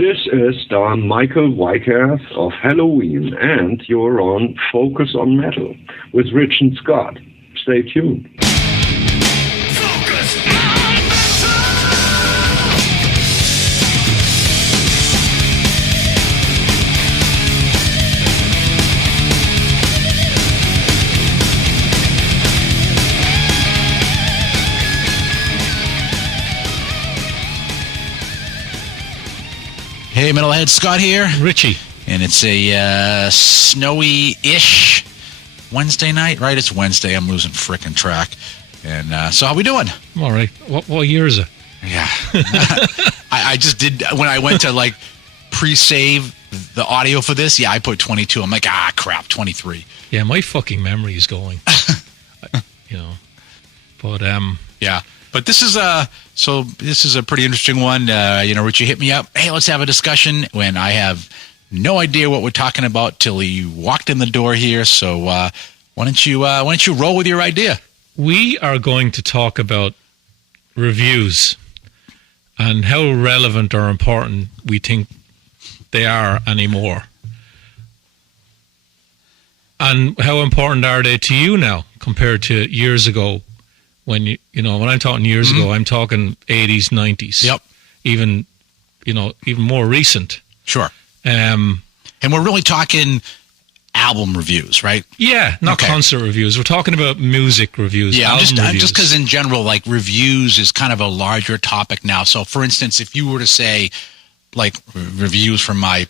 This is Star Michael Wyckoff of Halloween, and you're on Focus on Metal with Rich and Scott. Stay tuned. Focus on Metal! Hey, Metalhead, Scott here. Richie. And it's a snowy-ish Wednesday night, right? It's Wednesday. I'm losing frickin' track. And so how we doing? I'm all right. What year is it? Yeah. I just did, when I went to, like, pre-save the audio for this, I put 22. I'm like, crap, 23. Yeah, my fucking memory is going. But, yeah. But this is a pretty interesting one. Richie hit me up. Hey, let's have a discussion. When I have no idea what we're talking about till he walked in the door here. So why don't you roll with your idea? We are going to talk about reviews and how relevant or important we think they are anymore. And how important are they to you now compared to years ago? When when I'm talking years ago, I'm talking 80s, 90s. Yep. Even more recent. Sure. And we're really talking album reviews, right? Yeah, not concert reviews. We're talking about music reviews. Yeah, album reviews. just because in general, like, reviews is kind of a larger topic now. So, for instance, if you were to say, like, reviews from my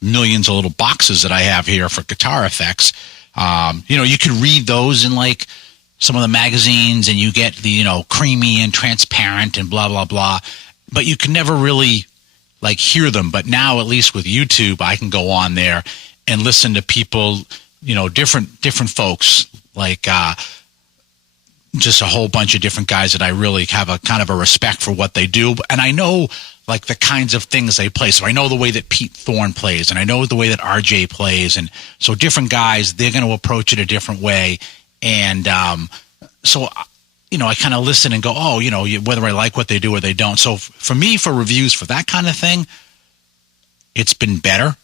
millions of little boxes that I have here for guitar effects, you could read those in, like, some of the magazines, and you get the, creamy and transparent and blah, blah, blah. But you can never really, like, hear them. But now, at least with YouTube, I can go on there and listen to people, different folks, like just a whole bunch of different guys that I really have a kind of a respect for what they do. And I know, like, the kinds of things they play. So I know the way that Pete Thorne plays, and I know the way that RJ plays. And so different guys, they're going to approach it a different way. And so, I kind of listen and go, whether I like what they do or they don't. So for me, for reviews, for that kind of thing, it's been better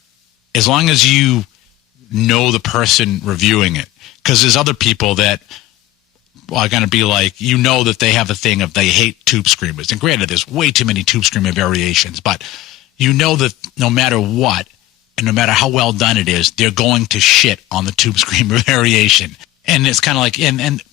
as long as you know the person reviewing it. Because there's other people that are going to be like, that they have a thing of they hate tube screamers. And granted, there's way too many tube screamer variations. But that no matter what, and no matter how well done it is, they're going to shit on the tube screamer variation. And it's kind of like,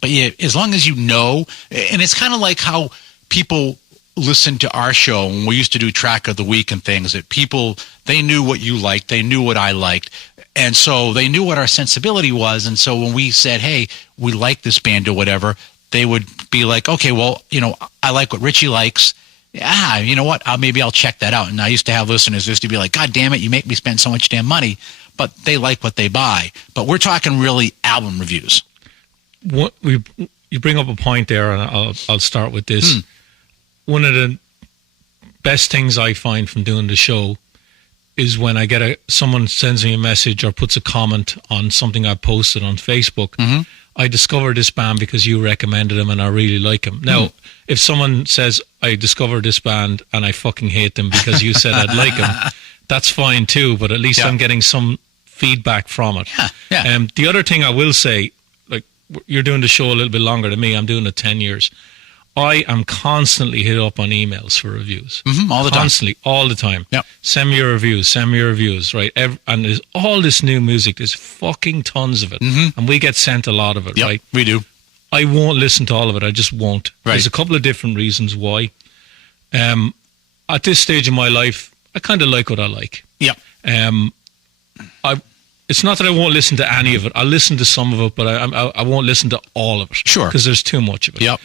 but as long as you know, and it's kind of like how people listen to our show when we used to do track of the week and things, that people, they knew what you liked, they knew what I liked, and so they knew what our sensibility was. And so when we said, hey, we like this band or whatever, they would be like, okay, well, I like what Richie likes. You know what? Maybe I'll check that out. And I used to have listeners used to be like, God damn it, you make me spend so much damn money. But they like what they buy. But we're talking really album reviews. You bring up a point there, and I'll start with this. One of the best things I find from doing the show is when I get someone sends me a message or puts a comment on something I posted on Facebook. I discovered this band because you recommended them and I really like them. Now, if someone says, I discovered this band and I fucking hate them because you said I'd like them, that's fine too, but at least I'm getting some feedback from it. Yeah. The other thing I will say, like, you're doing the show a little bit longer than me. I'm doing it 10 years. I am constantly hit up on emails for reviews. All the time. Constantly, all the time. Yep. Send me your reviews, right? And there's all this new music. There's fucking tons of it. And we get sent a lot of it, right? We do. I won't listen to all of it. I just won't. Right. There's a couple of different reasons why. At this stage in my life, I kind of like what I like. Yep. It's not that I won't listen to any of it. I'll listen to some of it, but I won't listen to all of it. Sure. Because there's too much of it. Yep.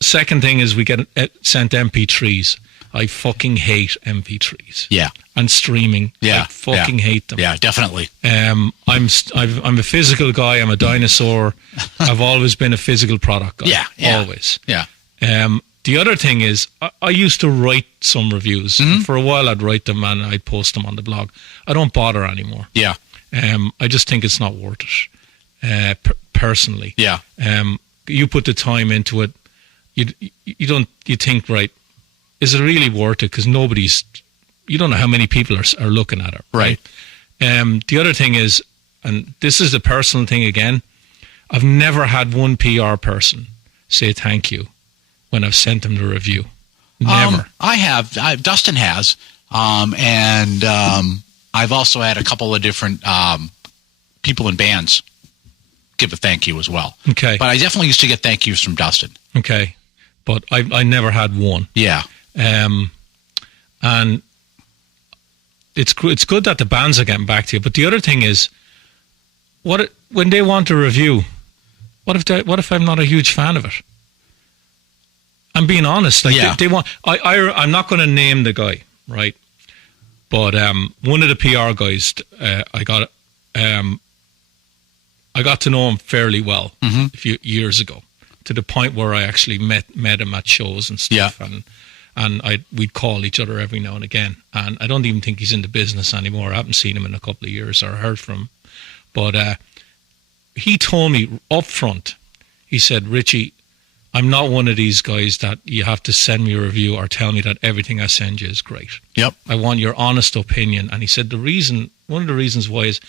Second thing is we get sent MP3s. I fucking hate MP3s. Yeah. And streaming. Yeah. I fucking hate them. Yeah, definitely. I'm a physical guy. I'm a dinosaur. I've always been a physical product guy. Yeah. Always. Yeah. The other thing is I used to write some reviews. For a while I'd write them and I'd post them on the blog. I don't bother anymore. Yeah. I just think it's not worth it. Personally. Yeah. You put the time into it. You think, right, is it really worth it? Because nobody's you don't know how many people are looking at it. Right. The other thing is, and this is a personal thing again, I've never had one PR person say thank you when I've sent them the review. Never. I have. Dustin has. And I've also had a couple of different people in bands give a thank you as well. Okay. But I definitely used to get thank yous from Dustin. Okay. But I never had one. Yeah. And it's good that the bands are getting back to you. But the other thing is, when they want a review, what if I'm not a huge fan of it? I'm being honest. Like they want. I'm not going to name the guy, right? But one of the PR guys, I got to know him fairly well a few years ago, to the point where I actually met him at shows and stuff, and we'd call each other every now and again. And I don't even think he's in the business anymore. I haven't seen him in a couple of years or heard from him. But he told me up front, he said, "Richie, I'm not one of these guys that you have to send me a review or tell me that everything I send you is great. Yep. I want your honest opinion." And he said one of the reasons why is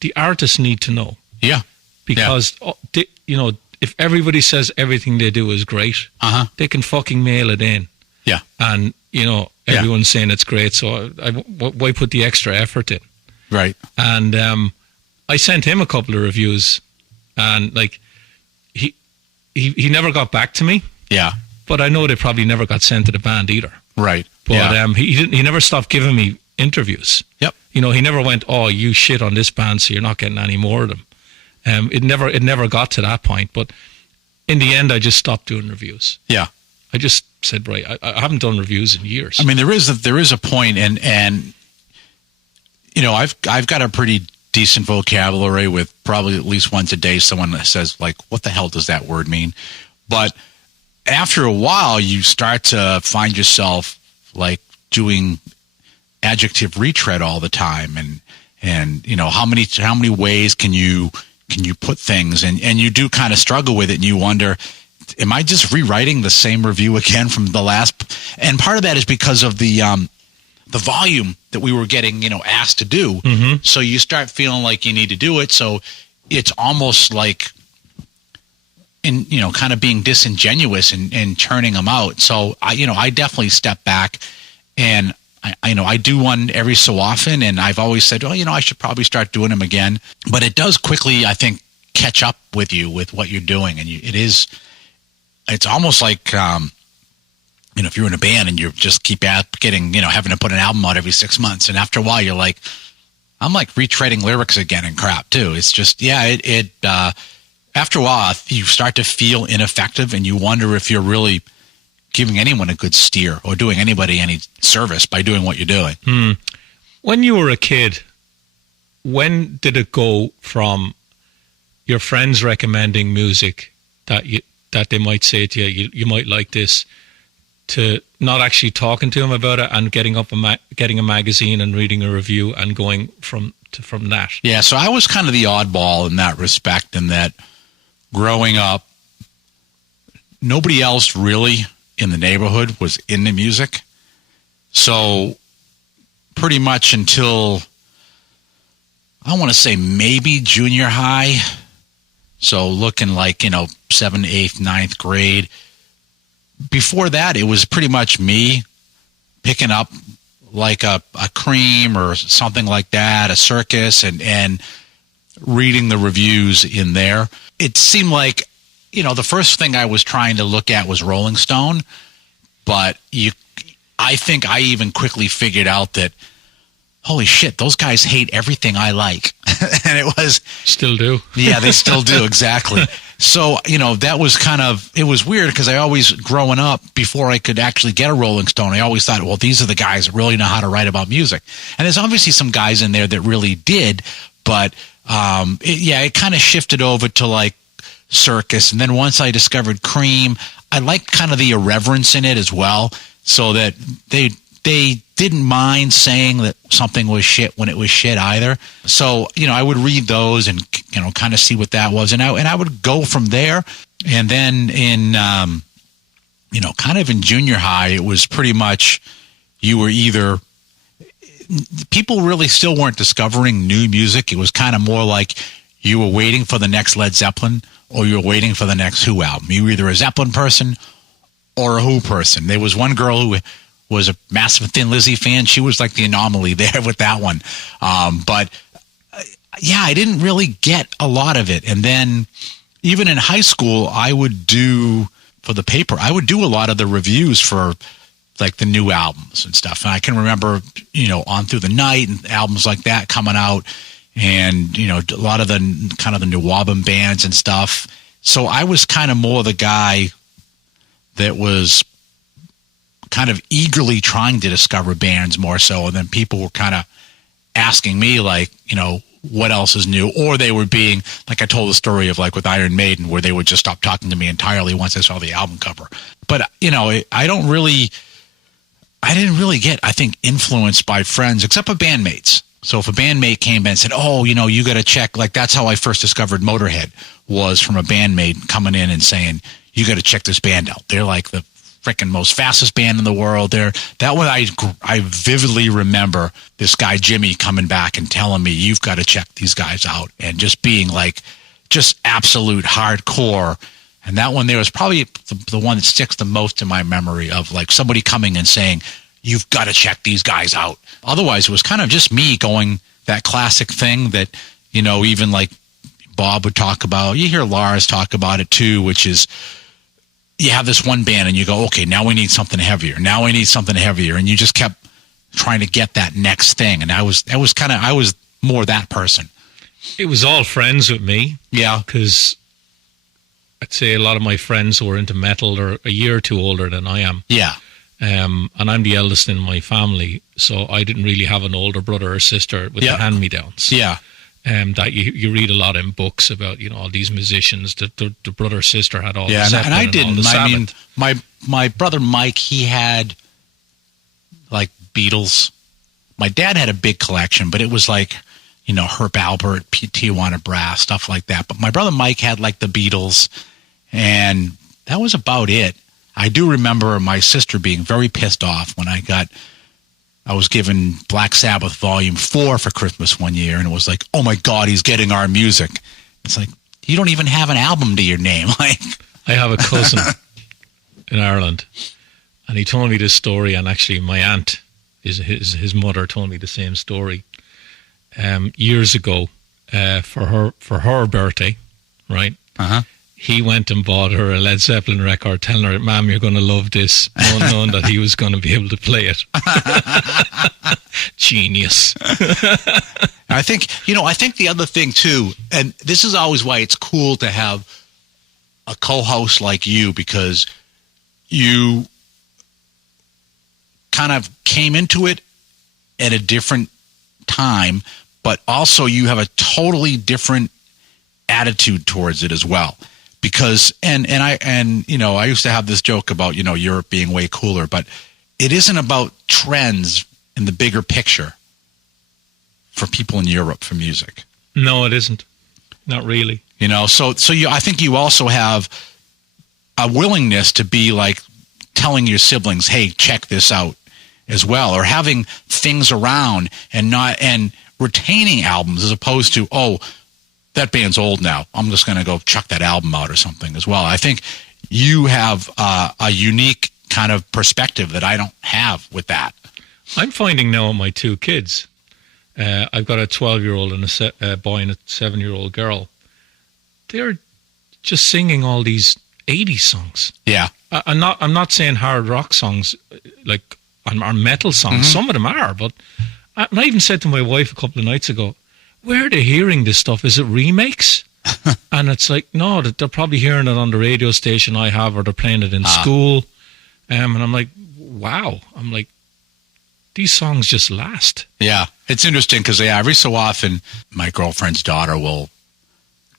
the artists need to know. Yeah. Because, if everybody says everything they do is great, they can fucking mail it in. Yeah. And, everyone's saying it's great, so why put the extra effort in? Right. And I sent him a couple of reviews, and, he never got back to me. Yeah. But I know they probably never got sent to the band either. Right. But he never stopped giving me interviews. Yep. He never went, "Oh, you shit on this band, so you're not getting any more of them." It never got to that point. But in the end, I just stopped doing reviews. Yeah. I just said, right, I haven't done reviews in years. I mean, there is a point, and I've got a pretty decent vocabulary with probably at least once a day someone that says, like, what the hell does that word mean? But after a while, you start to find yourself like doing adjective retread all the time, and how many ways can you put things, and you do kind of struggle with it, and you wonder, am I just rewriting the same review again from the last? And part of that is because of the volume that we were getting, asked to do. Mm-hmm. So you start feeling like you need to do it. So it's almost like, kind of being disingenuous and churning them out. So I definitely step back, and I do one every so often, and I've always said, I should probably start doing them again. But it does quickly, I think, catch up with you with what you're doing, and it's almost like, if you're in a band and you just keep getting, having to put an album out every 6 months, and after a while you're like, I'm like retreading lyrics again and crap too. It's just, after a while you start to feel ineffective, and you wonder if you're really giving anyone a good steer or doing anybody any service by doing what you're doing. When you were a kid, when did it go from your friends recommending music that they might say to you, you might like this, to not actually talking to them about it and getting a magazine and reading a review and going from that? Yeah, so I was kind of the oddball in that respect, in that growing up, nobody else really in the neighborhood was into music. So pretty much until, I want to say maybe junior high, so looking like, 7th, 8th, 9th grade. Before that, it was pretty much me picking up like a Cream or something like that, a Circus, and reading the reviews in there. It seemed like, the first thing I was trying to look at was Rolling Stone, but I think I even quickly figured out that, holy shit, those guys hate everything I like. And it was... Still do. Yeah, they still do, exactly. So, that was it was weird, because I always, growing up, before I could actually get a Rolling Stone, I always thought, well, these are the guys that really know how to write about music. And there's obviously some guys in there that really did, but it kind of shifted over to like Circus. And then once I discovered Cream, I liked kind of the irreverence in it as well, so that they didn't mind saying that something was shit when it was shit either. So, I would read those and, kind of see what that was. And I would go from there. And then in, kind of in junior high, it was pretty much, you were either people really still weren't discovering new music. It was kind of more like you were waiting for the next Led Zeppelin or you were waiting for the next Who album. You were either a Zeppelin person or a Who person. There was one girl who was a massive Thin Lizzy fan. She was like the anomaly there with that one. But yeah, I didn't really get a lot of it. And then even in high school, I would do, for the paper, I would do a lot of the reviews for like the new albums and stuff. And I can remember, On Through the Night and albums like that coming out, and, a lot of the kind of the new album bands and stuff. So I was kind of more the guy that was kind of eagerly trying to discover bands more so. And then people were kind of asking me like, what else is new? Or they were being, like I told the story of like with Iron Maiden, where they would just stop talking to me entirely once I saw the album cover. But, I didn't really get, I think, influenced by friends, except for bandmates. So if a bandmate came and said, oh, you got to check, like that's how I first discovered Motorhead, was from a bandmate coming in and saying, you got to check this band out. They're like the freaking most fastest band in the world. That one I vividly remember this guy Jimmy coming back and telling me, you've got to check these guys out, and just being like just absolute hardcore. And that one there was probably the one that sticks the most in my memory, of like somebody coming and saying, you've got to check these guys out. Otherwise, it was kind of just me going that classic thing that, even like Bob would talk about. You hear Lars talk about it too, which is, you have this one band and you go, okay, now we need something heavier. Now we need something heavier. And you just kept trying to get that next thing. And I was more that person. It was all friends with me. Yeah. Because I'd say a lot of my friends who were into metal are a year or two older than I am. Yeah. And I'm the eldest in my family, so I didn't really have an older brother or sister with the hand-me-downs. Yeah. That you read a lot in books about, all these musicians. The brother sister had all the Zeppelin, and I didn't. I mean, my brother Mike, he had like Beatles. My dad had a big collection, but it was like, Herb Alpert, Tijuana Brass, stuff like that. But my brother Mike had like the Beatles, and that was about it. I do remember my sister being very pissed off when I was given Black Sabbath Volume 4 for Christmas one year, and it was like, oh my God, he's getting our music. It's like, you don't even have an album to your name. Like, I have a cousin in Ireland, and he told me this story, and actually my aunt, his mother, told me the same story. Years ago, for her birthday, right? Uh-huh. He went and bought her a Led Zeppelin record, telling her, Mom, you're going to love this, knowing that he was going to be able to play it. Genius. I think the other thing too, and this is always why it's cool to have a co-host like you, because you kind of came into it at a different time, but also you have a totally different attitude towards it as well. Because I used to have this joke about Europe being way cooler, but it isn't about trends in the bigger picture for people in Europe for music. No, it isn't. Not really. So I think you also have a willingness to be like telling your siblings, hey, check this out as well, or having things around and retaining albums as opposed to, oh, that band's old now, I'm just going to go chuck that album out or something as well. I think you have a unique kind of perspective that I don't have with that. I'm finding now with my two kids, I've got a 12-year-old and a boy and a 7-year-old girl. They're just singing all these 80s songs. Yeah. I'm not saying hard rock songs, like, or metal songs. Mm-hmm. Some of them are, but I even said to my wife a couple of nights ago, where are they hearing this stuff? Is it remakes? And it's like, no, they're probably hearing it on the radio station I have, or they're playing it in school. And I'm like, wow. I'm like, these songs just last. Yeah. It's interesting because every so often my girlfriend's daughter will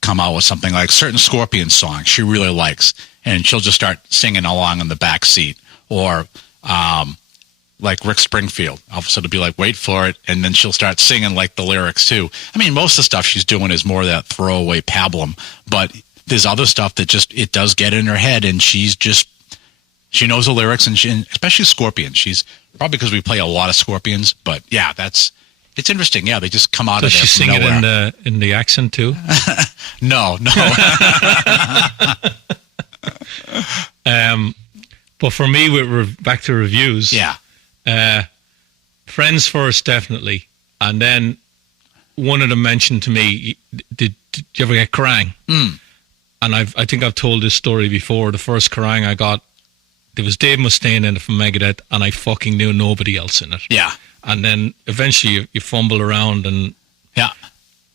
come out with something like certain Scorpions songs she really likes, and she'll just start singing along in the back seat. Or like Rick Springfield. Obviously, it'll be like, wait for it, and then she'll start singing like the lyrics too. I mean, most of the stuff she's doing is more that throwaway pablum, but there's other stuff that just, it does get in her head, and she knows the lyrics, and especially Scorpions. She's Probably because we play a lot of Scorpions. But yeah, it's interesting. Yeah, they just come out Does of there she from sing nowhere. it in the accent too? No. But for me, back to reviews. Yeah. Friends first, definitely, and then one of them mentioned to me, "Did you ever get Kerrang?" And I think I've told this story before. The first Kerrang I got, there was Dave Mustaine in it from Megadeth, and I fucking knew nobody else in it. Yeah. And then eventually you fumble around, and Yeah.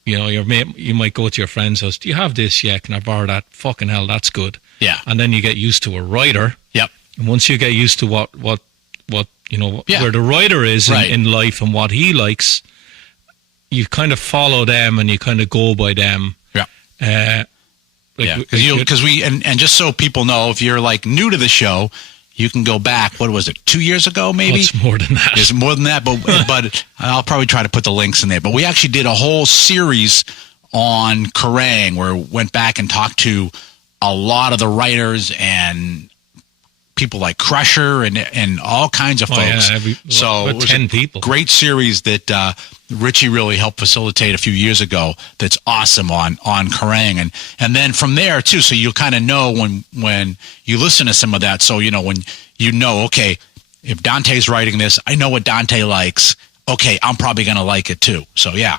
you know you might go to your friend's house. Do you have this? Yeah, can I borrow that? Fucking hell, that's good. Yeah. And then you get used to a writer. Yep. And once you get used to what you know, where the writer is Right. in life and what he likes, you kind of follow them and you kind of go by them. Yeah. Because we just so people know, if you're like new to the show, you can go back. What was it? 2 years ago, maybe? It's more than that. It's more than that, but I'll probably try to put the links in there. But we actually did a whole series on Kerrang, where we went back and talked to a lot of the writers and people like Crusher and all kinds of folks. Yeah, so it was 10 people. Great series that Richie really helped facilitate a few years ago. That's awesome on Kerrang, and then from there too. So you'll kind of know when you listen to some of that. So when okay, if Dante's writing this, I know what Dante likes. Okay, I'm probably going to like it too. So yeah.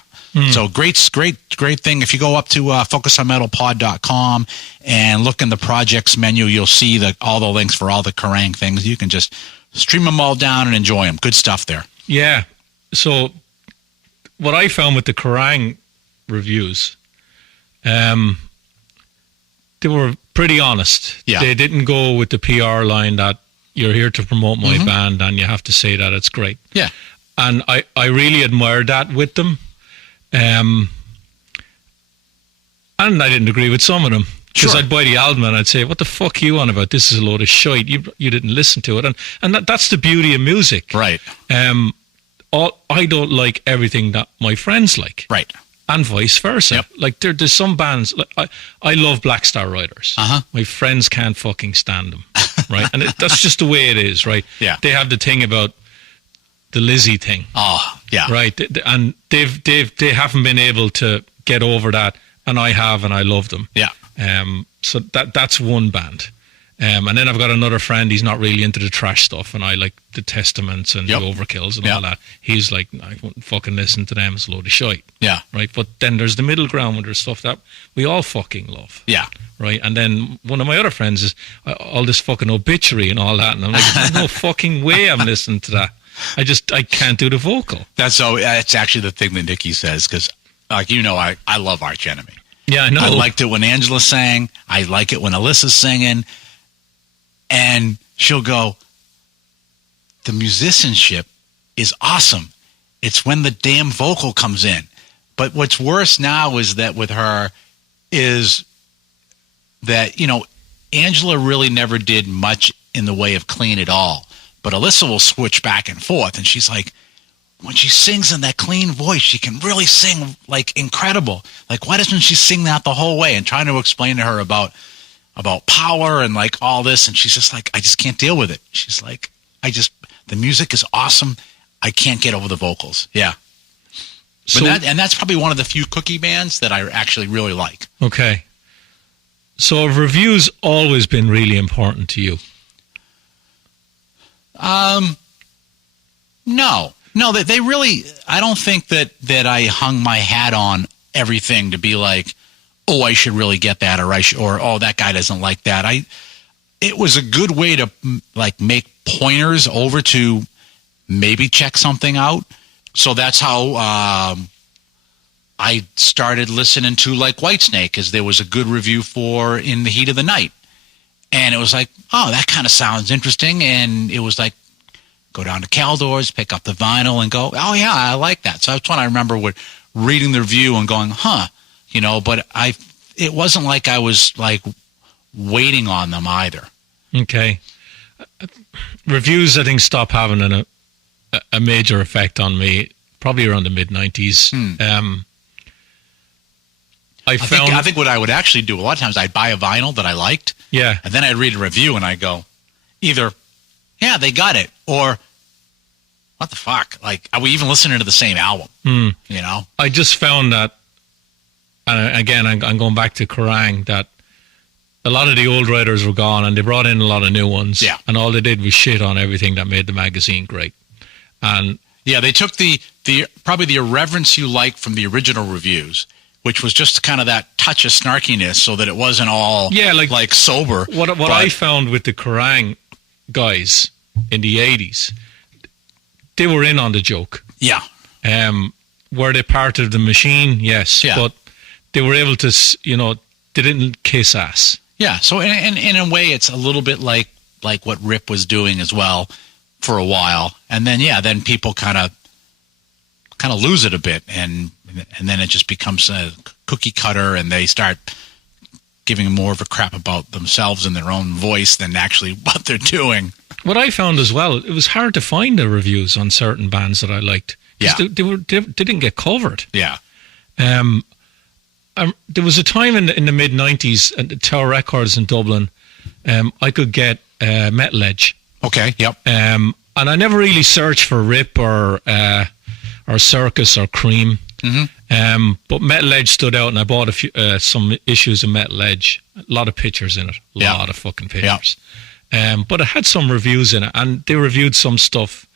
So great thing. If you go up to focusonmetalpod.com and look in the projects menu, you'll see all the links for all the Kerrang things. You can just stream them all down and enjoy them. Good stuff there. Yeah. So what I found with the Kerrang reviews, they were pretty honest. Yeah. They didn't go with the PR line that you're here to promote my band and you have to say that it's great. Yeah. And I really admired that with them. And I didn't agree with some of them, because Sure. I'd buy the album and I'd say, "What the fuck are you on about? This is a load of shite. You didn't listen to it." And that's the beauty of music, Right. I don't like everything that my friends like, Right. and vice versa. Yep. Like there's some bands. Like I love Black Star Riders. My friends can't fucking stand them, right? And that's just the way it is, right? Yeah. They have the thing about the Lizzie thing. Oh, yeah. Right, and they haven't been able to get over that, and I have, and I love them. Yeah. So that's one band, and then I've got another friend. He's not really into the trash stuff, and I like the Testaments and Yep. the Overkills and Yep. all that. He's like, I wouldn't fucking listen to them. It's a load of shite. Yeah. Right, but then there's the middle ground where there's stuff that we all fucking love. Yeah. Right, and then one of my other friends is all this fucking obituary and all that, and I'm like, there's no fucking way I'm listening to that. I can't do the vocal. That's actually the thing that Nikki says, because I love Arch Enemy. Yeah, I know. I liked it when Angela sang. I like it when Alyssa's singing. And she'll go, the musicianship is awesome. It's when the damn vocal comes in. But what's worse now is that with her is that, Angela really never did much in the way of clean at all. But Alyssa will switch back and forth, and she's like, when she sings in that clean voice, she can really sing like incredible. Like, why doesn't she sing that the whole way? And trying to explain to her about power and like all this, and she's just like, I just can't deal with it. She's like, the music is awesome. I can't get over the vocals. Yeah. So, that's probably one of the few Cookie bands that I actually really like. Okay. So have reviews always been really important to you? No, they really, I don't think that I hung my hat on everything to be like, oh, I should really get that, or oh, that guy doesn't like that. It was a good way to like make pointers over to maybe check something out. So that's how I started listening to like Whitesnake, because there was a good review for In the Heat of the Night. And it was like, oh, that kind of sounds interesting. And it was like, go down to Caldor's, pick up the vinyl, and go, oh, yeah, I like that. So that's when I remember reading the review and going, but it wasn't like I was like waiting on them either. Okay. Reviews, I think, stopped having a major effect on me probably around the mid-90s. I think what I would actually do a lot of times, I'd buy a vinyl that I liked. Yeah. And then I'd read a review and I'd go, either, yeah, they got it, or what the fuck? Like, are we even listening to the same album? You know? I just found that, and again, I'm going back to Kerrang, that a lot of the old writers were gone and they brought in a lot of new ones. Yeah. And all they did was shit on everything that made the magazine great. And yeah, they took the probably the irreverence you like from the original reviews, which was just kind of that touch of snarkiness so that it wasn't all like sober. What I found with the Kerrang guys in the 80s, they were in on the joke. Yeah. Were they part of the machine? Yes. Yeah. But they were able to, they didn't kiss ass. Yeah. So in a way, it's a little bit like what Rip was doing as well for a while. And then, then people kind of lose it a bit. And then it just becomes a cookie cutter and they start giving more of a crap about themselves and their own voice than actually what they're doing. What I found as well, it was hard to find the reviews on certain bands that I liked. Yeah. They didn't get covered. Yeah. There was a time in the mid-90s at Tower Records in Dublin, I could get Metal Edge. Okay, yep. And I never really searched for Rip or Circus or Cream. Mm-hmm. But Metal Edge stood out, and I bought some issues of Metal Edge. A lot of pictures in it. A lot of fucking pictures. But it had some reviews in it, and they reviewed some stuff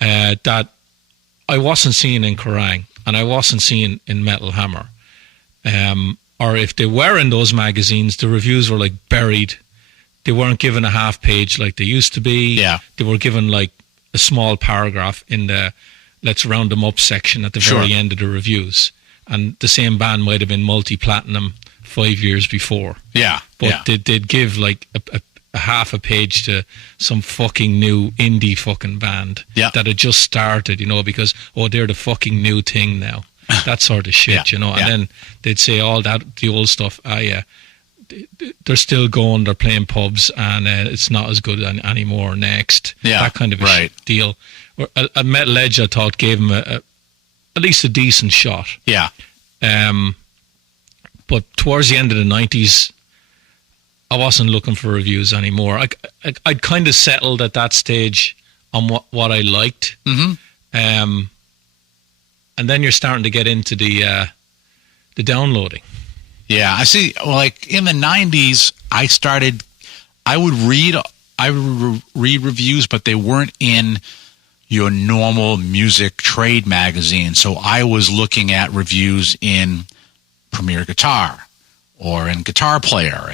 that I wasn't seeing in Kerrang, and I wasn't seeing in Metal Hammer. Or if they were in those magazines, the reviews were like buried. They weren't given a half page like they used to be. Yeah. They were given like a small paragraph in the let's round them up section at the very end of the reviews. And the same band might have been multi-platinum 5 years before. Yeah. But they'd give like a half a page to some fucking new indie fucking band that had just started, because, they're the fucking new thing now. That sort of shit, And then they'd say all that, the old stuff, they're still going, they're playing pubs, and it's not as good anymore next. Yeah, that kind of a deal. A Metal Edge, I thought, gave him at least a decent shot. Yeah. But towards the end of the 90s, I wasn't looking for reviews anymore. I'd kind of settled at that stage on what I liked. Mm-hmm. And then you're starting to get into the downloading. Yeah, I see. Like in the 90s, I would read reviews, but they weren't in your normal music trade magazine. So I was looking at reviews in Premier Guitar or in Guitar Player.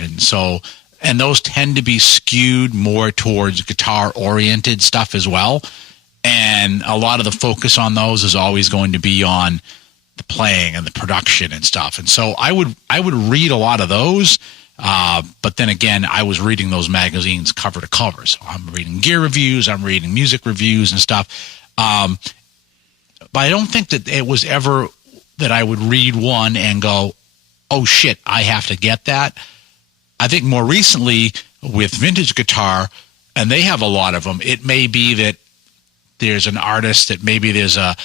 And those tend to be skewed more towards guitar-oriented stuff as well. And a lot of the focus on those is always going to be on the playing and the production and stuff. And so I would read a lot of those. But then again, I was reading those magazines cover to cover. So I'm reading gear reviews, I'm reading music reviews and stuff. But I don't think that it was ever that I would read one and go, oh shit, I have to get that. I think more recently with vintage guitar, and they have a lot of them, it may be that there's an artist that maybe there's like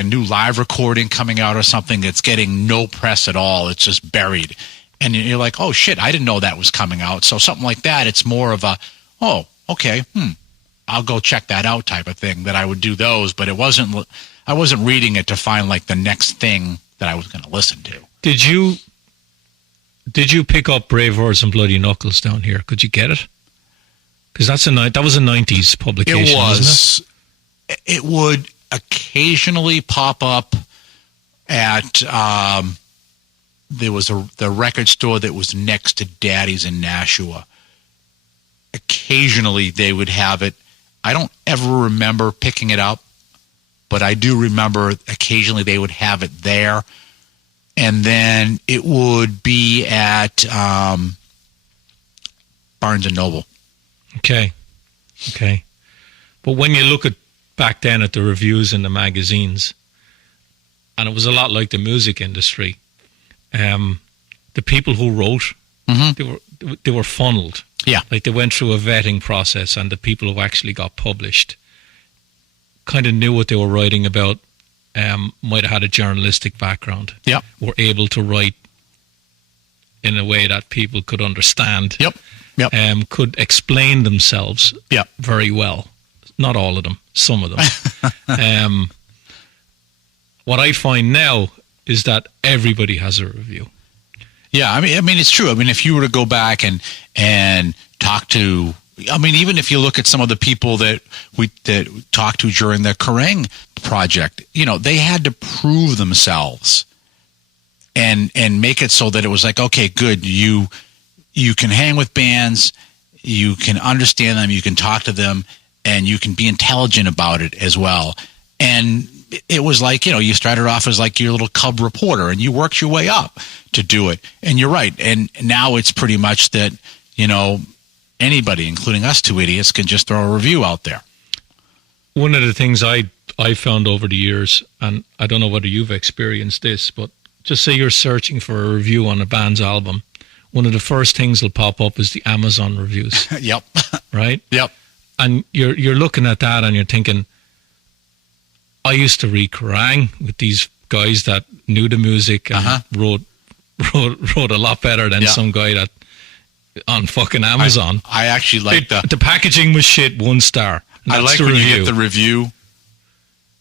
a new live recording coming out or something that's getting no press at all. It's just buried. And you're like, oh shit, I didn't know that was coming out. So something like that, it's more of a, oh, okay, I'll go check that out type of thing, that I would do those. But I wasn't reading it to find like the next thing that I was going to listen to. Did you pick up Brave Words and Bloody Knuckles down here? Could you get it? Because that was a 90s publication, wasn't it? It would occasionally pop up at there was the record store that was next to Daddy's in Nashua. Occasionally they would have it. I don't ever remember picking it up, but I do remember occasionally they would have it there. And then it would be at Barnes & Noble. Okay. But when you look at back then at the reviews in the magazines, and it was a lot like the music industry, the people who wrote, they were funneled. Yeah. Like they went through a vetting process, and the people who actually got published kind of knew what they were writing about, might have had a journalistic background. Yeah. Were able to write in a way that people could understand. Yep. Could explain themselves very well. Not all of them. some of them. What I find now is that everybody has a review. Yeah, I mean, it's true. I mean, if you were to go back and talk to, I mean, even if you look at some of the people that we talked to during the Kerrang project, you know, they had to prove themselves and make it so that it was like, okay, good, you can hang with bands, you can understand them, you can talk to them, and you can be intelligent about it as well. And it was like, you know, you started off as like your little cub reporter and you worked your way up to do it. And you're right. And now it's pretty much that, you know, anybody, including us two idiots, can just throw a review out there. One of the things I found over the years, and I don't know whether you've experienced this, but just say you're searching for a review on a band's album, one of the first things that'll pop up is the Amazon reviews. Yep. Right? Yep. And you're looking at that and you're thinking, I used to read Kerrang with these guys that knew the music and wrote a lot better than some guy that on fucking Amazon. I actually like the packaging was shit, 1 star. I like when you get the review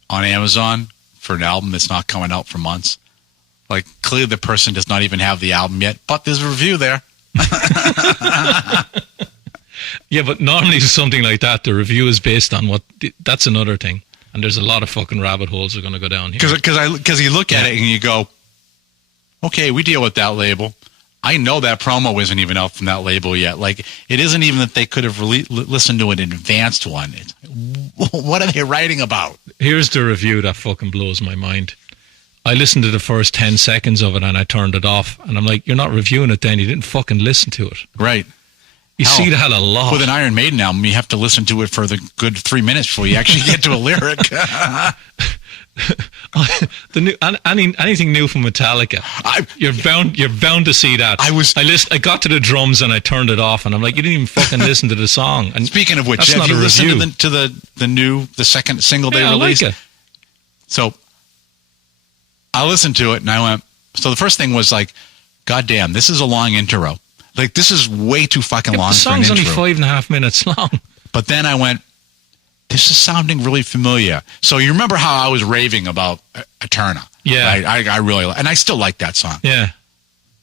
on Amazon for an album that's not coming out for months. Like, clearly the person does not even have the album yet, but there's a review there. Yeah, but normally something like that, the review is based on that's another thing. And there's a lot of fucking rabbit holes that are going to go down here. Because you look at it and you go, okay, we deal with that label. I know that promo isn't even out from that label yet. Like, it isn't even that they could have listened to an advanced one. What are they writing about? Here's the review that fucking blows my mind. I listened to the first 10 seconds of it and I turned it off. And I'm like, you're not reviewing it then. You didn't fucking listen to it. Right. You see that a lot. With an Iron Maiden album, you have to listen to it for the good 3 minutes before you actually get to a lyric. Anything new from Metallica, you're bound to see that. I got to the drums and I turned it off, and I'm like, you didn't even fucking listen to the song. And speaking of which, have you listened to the second single they released? I like it. So I listened to it and I went. So the first thing was like, God damn, this is a long intro. Like, this is way too fucking long for an intro. The song's only 5.5 minutes long. But then I went, this is sounding really familiar. So you remember how I was raving about Eterna? Yeah. Right? I really, and I still like that song. Yeah.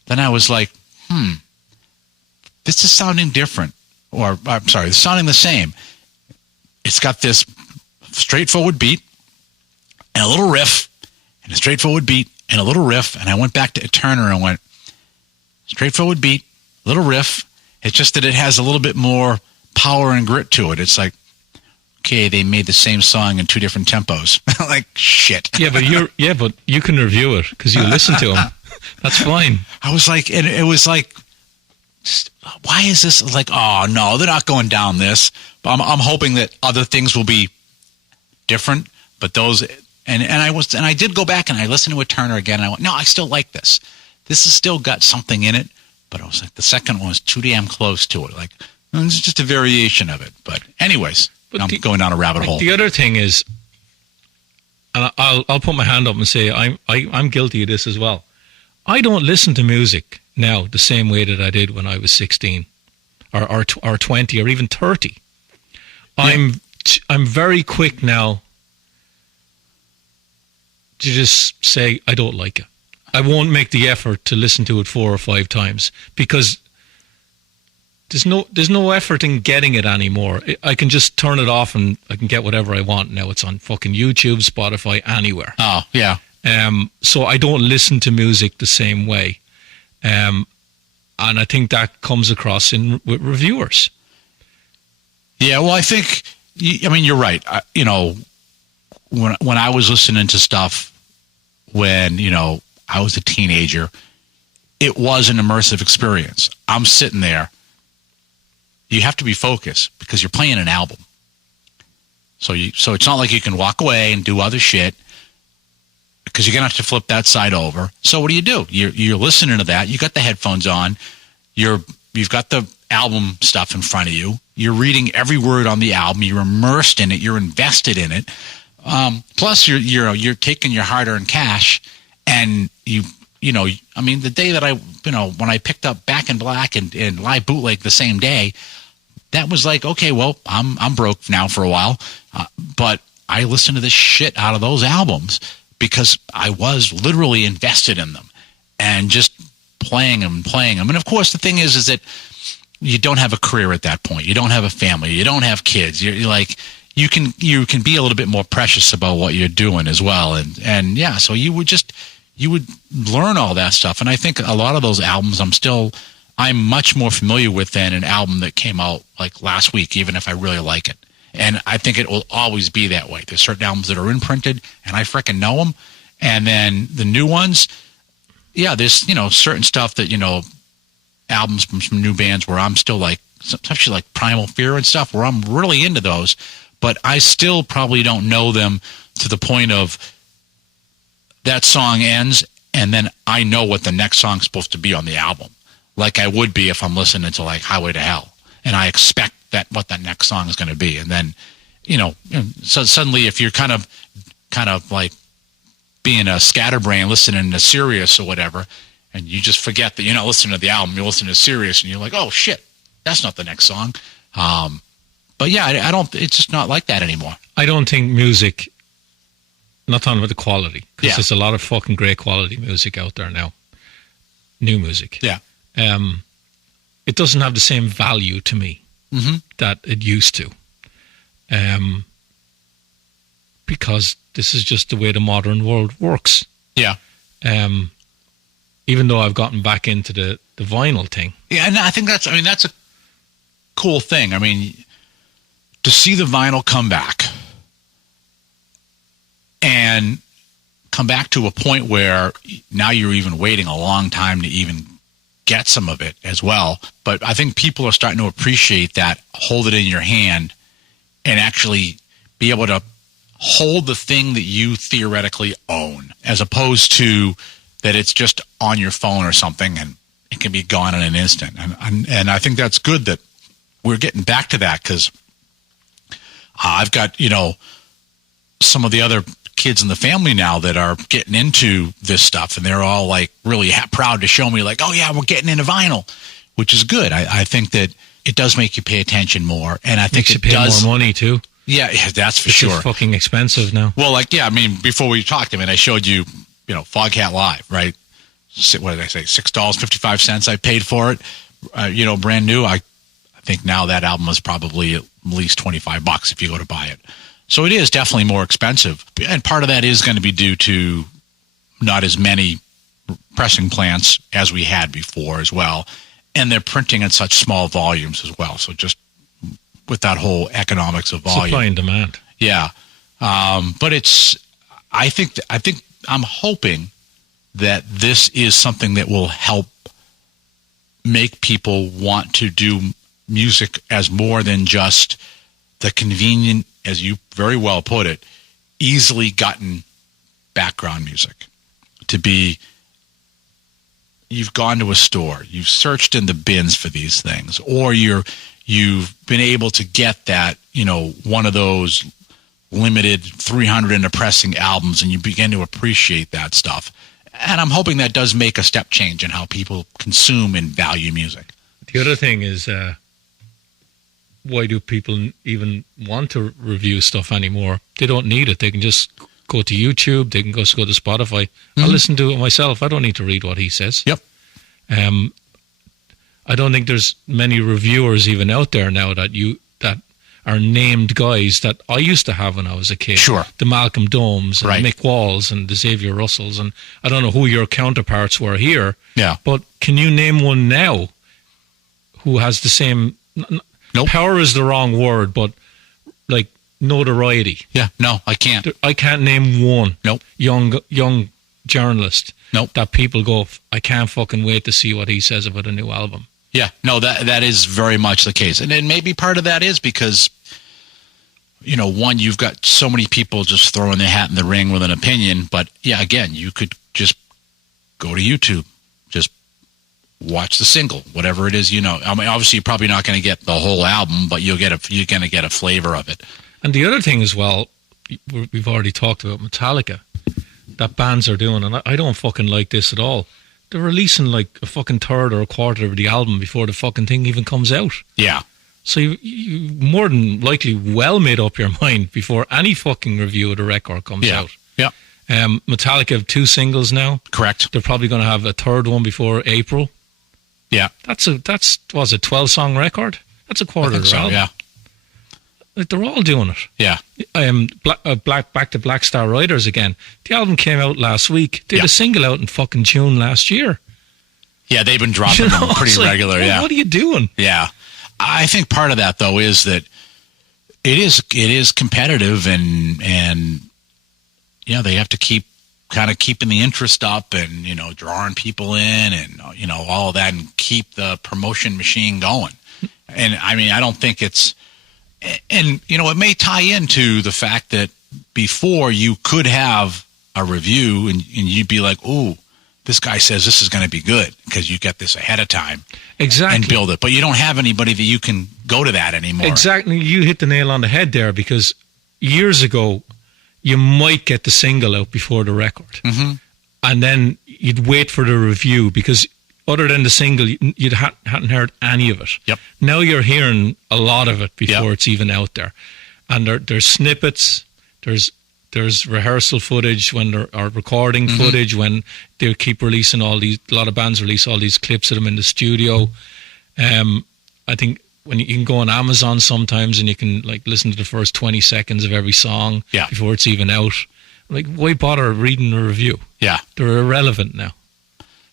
Then I was like, this is sounding different. Or, I'm sorry, it's sounding the same. It's got this straightforward beat and a little riff and a straightforward beat and a little riff. And I went back to Eterna and went, straightforward beat, little riff. It's just that it has a little bit more power and grit to it. It's like, okay, they made the same song in 2 different tempos. Like, shit. Yeah, but you can review it because you listen to them. That's fine. I was like, and it was like, why is this like? Oh no, they're not going down this. But I'm hoping that other things will be different. But those, and I did go back and I listened to Turner again. And I went, no, I still like this. This has still got something in it. But I was like, the second one was too damn close to it. Like, it's just a variation of it. But anyways, I'm going down a rabbit hole. The other thing is, and I'll put my hand up and say I'm guilty of this as well. I don't listen to music now the same way that I did when I was 16 or 20 or even 30. Yeah. I'm very quick now to just say I don't like it. I won't make the effort to listen to it 4 or 5 times because there's no effort in getting it anymore. I can just turn it off and I can get whatever I want now. It's on fucking YouTube, Spotify, anywhere. Oh, yeah. So I don't listen to music the same way. And I think that comes across with reviewers. Yeah, well, I think, you're right. When I was listening to stuff when, I was a teenager, it was an immersive experience. I'm sitting there. You have to be focused because you're playing an album. So it's not like you can walk away and do other shit because you're going to have to flip that side over. So what do? You're listening to that. You got the headphones on. You've got the album stuff in front of you. You're reading every word on the album. You're immersed in it. You're invested in it. Plus you're taking your hard-earned cash and the day that when I picked up Back in Black and live bootleg the same day, that was like, okay, well, I'm broke now for a while, but I listened to the shit out of those albums because I was literally invested in them and just playing them. And of course, the thing is that you don't have a career at that point. You don't have a family. You don't have kids. You're like, you can be a little bit more precious about what you're doing as well. And yeah, so you would learn all that stuff. And I think a lot of those albums I'm much more familiar with than an album that came out like last week, even if I really like it. And I think it will always be that way. There's certain albums that are imprinted and I frickin' know them. And then the new ones, yeah, there's, certain stuff that, albums from some new bands where I'm still like, especially like Primal Fear and stuff, where I'm really into those, but I still probably don't know them to the point of that song ends and then I know what the next song's supposed to be on the album, like I would be if I'm listening to like Highway to Hell and I expect what that next song is going to be. And then, so suddenly if you're kind of like being a scatterbrain listening to Sirius or whatever, and you just forget that you're not listening to the album, you're listening to Sirius, and you're like, oh shit, that's not the next song. But yeah, I don't. It's just not like that anymore. I don't think music. Not talking about the quality, because there's a lot of fucking great quality music out there now. New music. Yeah. It doesn't have the same value to me that it used to. Because this is just the way the modern world works. Yeah. Even though I've gotten back into the vinyl thing. Yeah, and I think that's a cool thing. I mean, to see the vinyl come back and come back to a point where now you're even waiting a long time to even get some of it as well. But I think people are starting to appreciate that, hold it in your hand and actually be able to hold the thing that you theoretically own, as opposed to that it's just on your phone or something and it can be gone in an instant. And I think that's good that we're getting back to that, because I've got, some of the other kids in the family now that are getting into this stuff, and they're all like really proud to show me like, oh yeah, we're getting into vinyl, which is good. I think that it does make you pay attention more. And I think it does more money too. Yeah, that's for it's sure. It's fucking expensive now. Well, before we talked, I showed you, Foghat Live, right? What did I say? $6.55 I paid for it, brand new. I think now that album is probably at least $25 if you go to buy it. So it is definitely more expensive. And part of that is going to be due to not as many pressing plants as we had before as well. And they're printing in such small volumes as well. So just with that whole economics of volume. Supply and demand. Yeah. But I think I'm hoping that this is something that will help make people want to do music as more than just the convenient, as you very well put it, easily gotten background music. To be, you've gone to a store, you've searched in the bins for these things, or you've been able to get that, one of those limited 300 and a pressing albums, and you begin to appreciate that stuff. And I'm hoping that does make a step change in how people consume and value music. The other thing is, why do people even want to review stuff anymore? They don't need it. They can just go to YouTube. They can go to Spotify. I'll listen to it myself. I don't need to read what he says. Yep. I don't think there's many reviewers even out there now that are named guys that I used to have when I was a kid. Sure. The Malcolm Domes and right. Mick Walls and the Xavier Russells. And I don't know who your counterparts were here. Yeah. But can you name one now who has the same... Nope. Power is the wrong word, but like notoriety. Yeah, no, I can't. I can't name one. Nope. Young journalist. Nope. That people go, I can't fucking wait to see what he says about a new album. Yeah, no, that is very much the case. And then maybe part of that is because, one, you've got so many people just throwing their hat in the ring with an opinion. But yeah, again, you could just go to YouTube, just watch the single, whatever it is, obviously you're probably not going to get the whole album, but you're going to get a flavor of it. And the other thing as well, we've already talked about Metallica, that bands are doing, and I don't fucking like this at all. They're releasing like a fucking third or a quarter of the album before the fucking thing even comes out. Yeah. So you more than likely well made up your mind before any fucking review of the record comes out. Yeah. Metallica have 2 singles now. Correct. They're probably going to have a third one before April. Yeah. That's a 12-song record. That's a quarter of their album. Yeah. Like, they're all doing it. Yeah. Back to Black Star Riders again. The album came out last week. They had a single out in fucking June last year. Yeah, they've been dropping them pretty regular. Yeah. What are you doing? Yeah. I think part of that, though, is that it is competitive and they have to keep kind of keeping the interest up and, drawing people in and, all of that and keep the promotion machine going. And I mean, I don't think it's, and, it may tie into the fact that before you could have a review and you'd be like, ooh, this guy says this is going to be good because you get this ahead of time. Exactly. And build it. But you don't have anybody that you can go to that anymore. Exactly. You hit the nail on the head there, because years ago, you might get the single out before the record. Mm-hmm. And then you'd wait for the review, because other than the single, you hadn't heard any of it. Yep. Now you're hearing a lot of it before it's even out there. And there's snippets, there's rehearsal footage or recording footage when they keep releasing a lot of bands release all these clips of them in the studio. I think when you can go on Amazon sometimes and you can listen to the first 20 seconds of every song before it's even out. Why bother reading a review? Yeah. They're irrelevant now.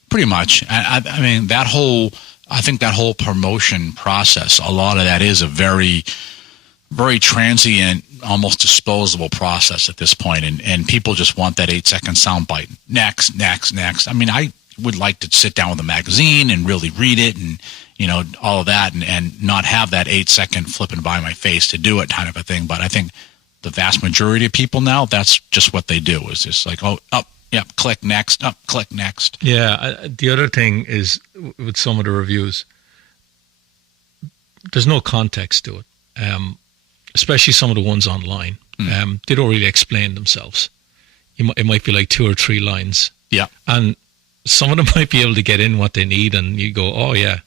Pretty much. I mean, I think that whole promotion process, a lot of that is a very, very transient, almost disposable process at this point. And people just want that 8-second soundbite. Next. I mean, I would like to sit down with a magazine and really read it and, all of that and not have that 8-second flipping by my face to do it kind of a thing. But I think the vast majority of people now, that's just what they do, is just like, click next, click next. Yeah, the other thing is with some of the reviews, there's no context to it, especially some of the ones online. They don't really explain themselves. It might be like 2 or 3 lines. Yeah. And some of them might be able to get in what they need, and you go, oh, yeah.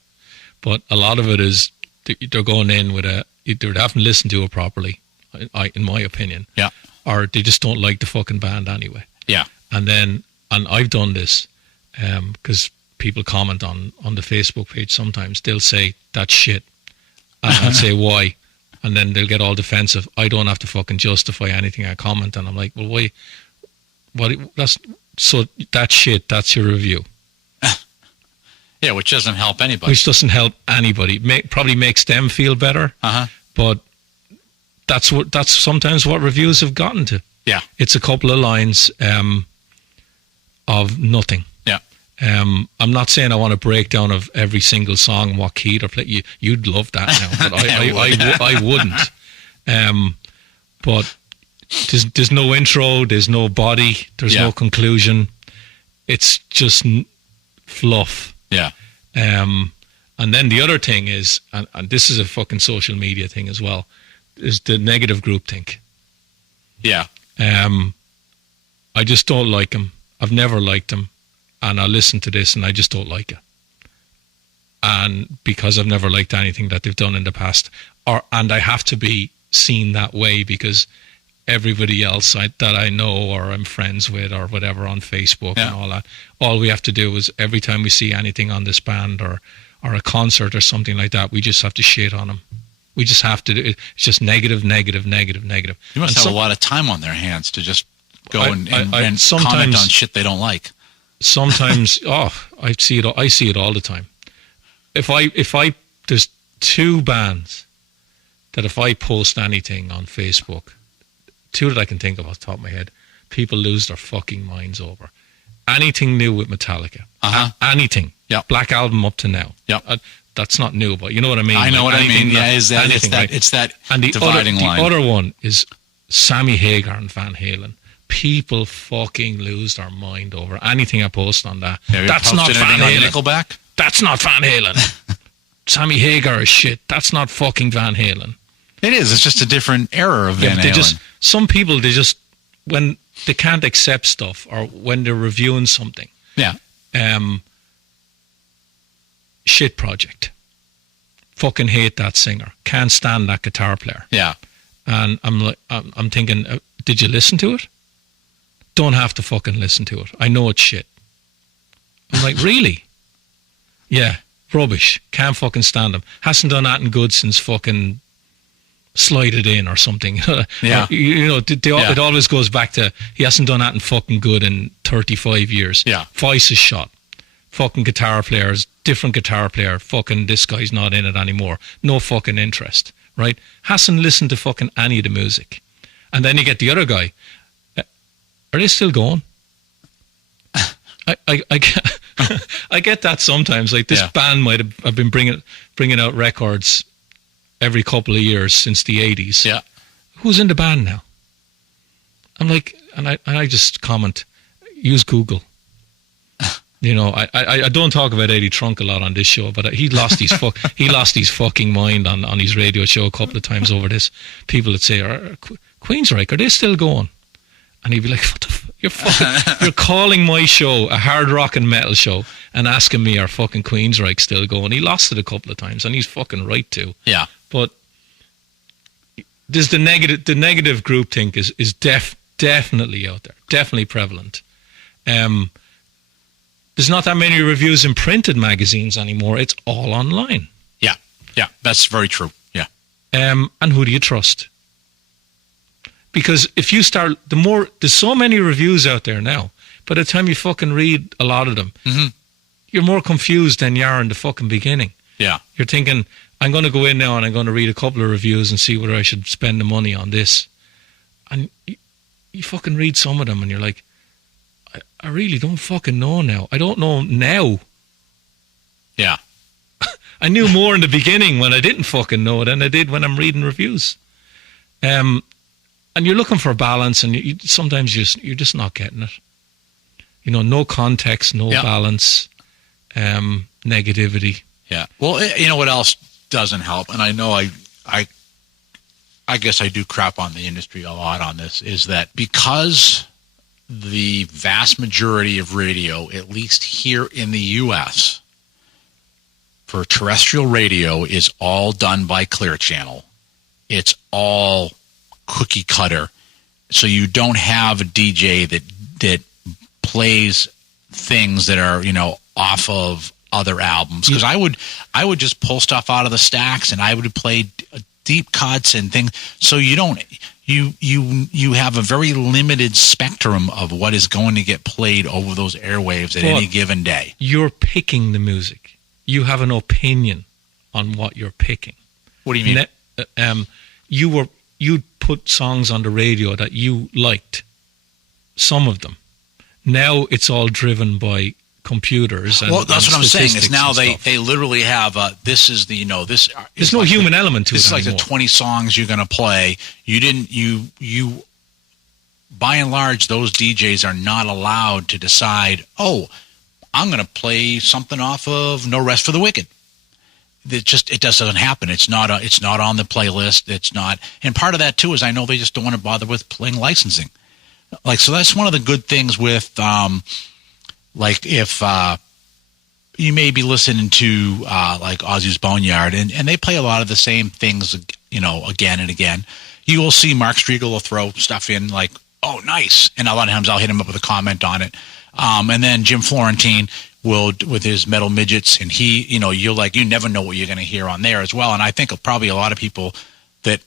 But a lot of it is they're going in with either they haven't listened to it properly, in my opinion. Yeah. Or they just don't like the fucking band anyway. Yeah. And I've done this because people comment on the Facebook page sometimes. They'll say, that's shit. And I'll say, why? And then they'll get all defensive. I don't have to fucking justify anything I comment. And I'm like, well, why? That's shit. That's your review. Yeah, which doesn't help anybody. Which doesn't help anybody. Probably makes them feel better. But that's sometimes what reviews have gotten to. Yeah. It's a couple of lines of nothing. Yeah. I'm not saying I want a breakdown of every single song and what key they're playing. You'd love that now, but I wouldn't. But there's no intro, there's no body, there's no conclusion. It's just fluff. Yeah. And then the other thing is, and this is a fucking social media thing as well, is the negative groupthink. Yeah. I just don't like him. I've never liked him. And I listen to this and I just don't like it. And because I've never liked anything that they've done in the past, and I have to be seen that way because everybody else that I know or I'm friends with or whatever on Facebook and all that, all we have to do is every time we see anything on this band or a concert or something like that, we just have to shit on them. We just have to do it. It's just negative. You must have a lot of time on their hands to just go and comment on shit they don't like. Sometimes, I see it all the time. There's 2 bands that if I post anything on Facebook, 2 that I can think of off the top of my head, people lose their fucking minds over. Anything new with Metallica. Anything. Yeah. Black Album up to now. Yeah. That's not new, but you know what I mean. I know what I mean. Yeah, it's that and dividing line. The other one is Sammy Hagar and Van Halen. People fucking lose their mind over anything I post on that. That's not Van Halen. Nickelback? That's not Van Halen. Sammy Hagar is shit. That's not fucking Van Halen. It is. It's just a different era of Van Halen. Some people, when they can't accept stuff or when they're reviewing something. Yeah. Shit project. fucking hate that singer. Can't stand that guitar player. Yeah. And I'm thinking, did you listen to it? Don't have to fucking listen to it. I know it's shit. I'm like, really? Yeah, rubbish. Can't fucking stand him. Hasn't done nothing good since fucking Slide It In or something. Yeah. It always goes back to he hasn't done nothing fucking good in 35 years. Yeah. Voice is shot. Fucking guitar players, different guitar player. Fucking this guy's not in it anymore. No fucking interest, right? Hasn't listened to fucking any of the music. And then you get the other guy. Are they still going? I get that sometimes. Like this band might have been bringing out records every couple of years since the 80s. Yeah. Who's in the band now? I'm like, and I just comment, use Google. I don't talk about Eddie Trunk a lot on this show, but he lost his fucking mind on his radio show a couple of times over this. People that say, Queensryche, are they still going? And he'd be like, what the you're calling my show a hard rock and metal show and asking me are fucking Queensryche still going? He lost it a couple of times, and he's fucking right to. Yeah. But there's the negative groupthink is definitely out there, definitely prevalent. There's not that many reviews in printed magazines anymore. It's all online. Yeah. Yeah. That's very true. Yeah. And who do you trust? Because if you start, there's so many reviews out there now, by the time you fucking read a lot of them, you're more confused than you are in the fucking beginning. Yeah. You're thinking, I'm going to go in now and I'm going to read a couple of reviews and see whether I should spend the money on this. And you fucking read some of them and you're like, I really don't fucking know now. I don't know now. Yeah. I knew more in the beginning when I didn't fucking know than I did when I'm reading reviews. And you're looking for balance, and sometimes you're just not getting it. No context, no balance, negativity. Yeah. Well, you know what else doesn't help, and I know I guess I do crap on the industry a lot on this, is that because the vast majority of radio, at least here in the U.S., for terrestrial radio is all done by Clear Channel. It's all cookie cutter, so you don't have a DJ that plays things that are off of other albums, because I would just pull stuff out of the stacks and I would play deep cuts and things, so you have a very limited spectrum of what is going to get played over those airwaves at any given day. You're picking the music. You have an opinion on what you're picking. What do you mean? You put songs on the radio that you liked, some of them. Now it's all driven by computers. And, that's what I'm saying. Is now they literally have this is the this. There's no human element to it. This is anymore. Like the 20 songs you're going to play. You by and large, those DJs are not allowed to decide, I'm going to play something off of No Rest for the Wicked. It doesn't happen. It's not on the playlist. It's not, and part of that too is I know they just don't want to bother with playing licensing. So that's one of the good things with if you may be listening to like Ozzy's Boneyard and they play a lot of the same things again and again. You will see Mark Striegel will throw stuff in like, oh nice, and a lot of times I'll hit him up with a comment on it. And then Jim Florentine will, with his Metal Midgets, and he, you never know what you're going to hear on there as well. And I think probably a lot of people that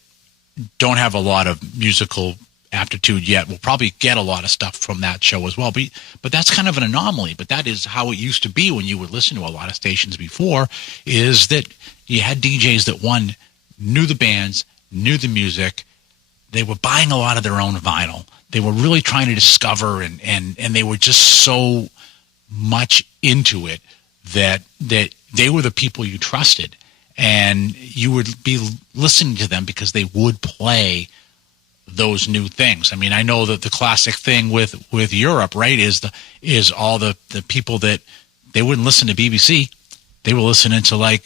don't have a lot of musical aptitude yet will probably get a lot of stuff from that show as well. But that's kind of an anomaly. But that is how it used to be when you would listen to a lot of stations before, is that you had DJs that knew the bands, knew the music. They were buying a lot of their own vinyl. They were really trying to discover, and they were just so much into it that they were the people you trusted, and you would be listening to them because they would play those new things. I mean, I know that the classic thing with Europe, right, is all the people that they wouldn't listen to BBC. They were listening to like